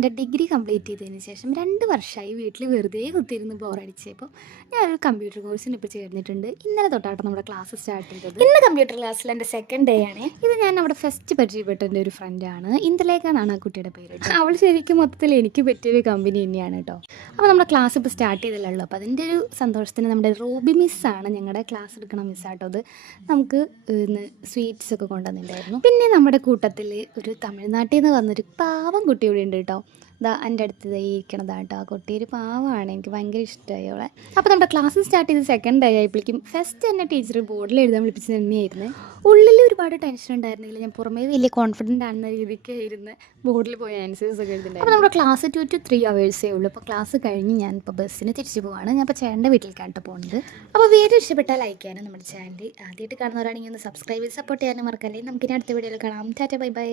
എൻ്റെ degree complete ചെയ്തതിന് ശേഷം 2 വർഷമായി വീട്ടിൽ വെറുതെ കുത്തിയിരുന്ന് ബോറടിച്ചപ്പോൾ ഞാനൊരു കമ്പ്യൂട്ടർ കോഴ്സിന് ഇപ്പോൾ ചേർന്നിട്ടുണ്ട്. ഇന്നലെ തൊട്ടാണ് നമ്മുടെ ക്ലാസ് സ്റ്റാർട്ട് ചെയ്തത്. ഇന്ന് കമ്പ്യൂട്ടർ ക്ലാസ്സിൽ എൻ്റെ സെക്കൻഡ് ഡേ ആണ്. ഇത് ഞാൻ അവിടെ ഫസ്റ്റ് പരിചയപ്പെട്ട എൻ്റെ ഒരു ഫ്രണ്ടാണ്. ഇന്ദുലേഖ എന്നാണ് ആ കുട്ടിയുടെ പേര്. അവൾ ശരിക്കും മൊത്തത്തിൽ എനിക്ക് പറ്റിയൊരു കമ്പനി തന്നെയാണ് കേട്ടോ. അപ്പോൾ നമ്മുടെ ക്ലാസ് ഇപ്പോൾ സ്റ്റാർട്ട് ചെയ്തല്ലേ ഉള്ളൂ. അപ്പോൾ അതിൻ്റെ ഒരു സന്തോഷത്തിന് നമ്മുടെ റൂബി മിസ്സാണ് ഞങ്ങളുടെ ക്ലാസ് എടുക്കണ മിസ്സാട്ടോ. അത് നമുക്ക് ഇന്ന് സ്വീറ്റ്സ് ഒക്കെ കൊണ്ടുവന്നിട്ടുണ്ടായിരുന്നു. പിന്നെ നമ്മുടെ കൂട്ടത്തിൽ ഒരു തമിഴ്നാട്ടിൽ നിന്ന് വന്നൊരു പാവം കുട്ടി ഇവിടെ ഉണ്ട് കേട്ടോ. ഇതാ എൻ്റെ അടുത്ത് ഇരിക്കണതാട്ടോ. ആ കുട്ടി ഒരു പാവമാണ്, എനിക്ക് ഭയങ്കര ഇഷ്ടമായി അവളെ. അപ്പോൾ നമ്മുടെ ക്ലാസ് സ്റ്റാർട്ട് ചെയ്ത് സെക്കൻഡ് ഡേ ആയപ്പോഴേക്കും ഫസ്റ്റ് തന്നെ ടീച്ചർ ബോർഡിൽ എഴുതാൻ വിളിപ്പിച്ച് തന്നെയായിരുന്നു. ഉള്ളിൽ ഒരുപാട് ടെൻഷൻ ഉണ്ടായിരുന്നില്ല, ഞാൻ പുറമേ വലിയ കോൺഫിഡൻ്റ് ആണെന്ന രീതിക്ക് ഇരുന്ന് ബോർഡിൽ പോയി ആൻസേഴ്സ് ഒക്കെ എഴുതുന്നുണ്ടായിരുന്നു. അപ്പോൾ നമ്മുടെ ക്ലാസ് 2 to 3 hours ഉള്ളൂ. അപ്പോൾ ക്ലാസ് കഴിഞ്ഞ് ഞാനിപ്പോൾ ബസ്സിന് തിരിച്ചു പോവാണ്. ഞാൻ ഇപ്പോൾ ചേട്ടൻ്റെ വീട്ടിലേക്കാണ് പോകുന്നത്. അപ്പോൾ വീഡിയോ ഇഷ്ടപ്പെട്ടാൽ ലൈക്ക് ചെയ്യാനും നമ്മുടെ ചാനൽ ആദ്യമായിട്ട് കാണുന്നവരാണെങ്കിൽ ഒന്ന് സബ്സ്ക്രൈബ് ചെയ്ത് സപ്പോർട്ട് ചെയ്യാനും മറക്കല്ലേ. നമുക്കിനി അടുത്ത വീഡിയോയിൽ കാണാം. Tata bye bye.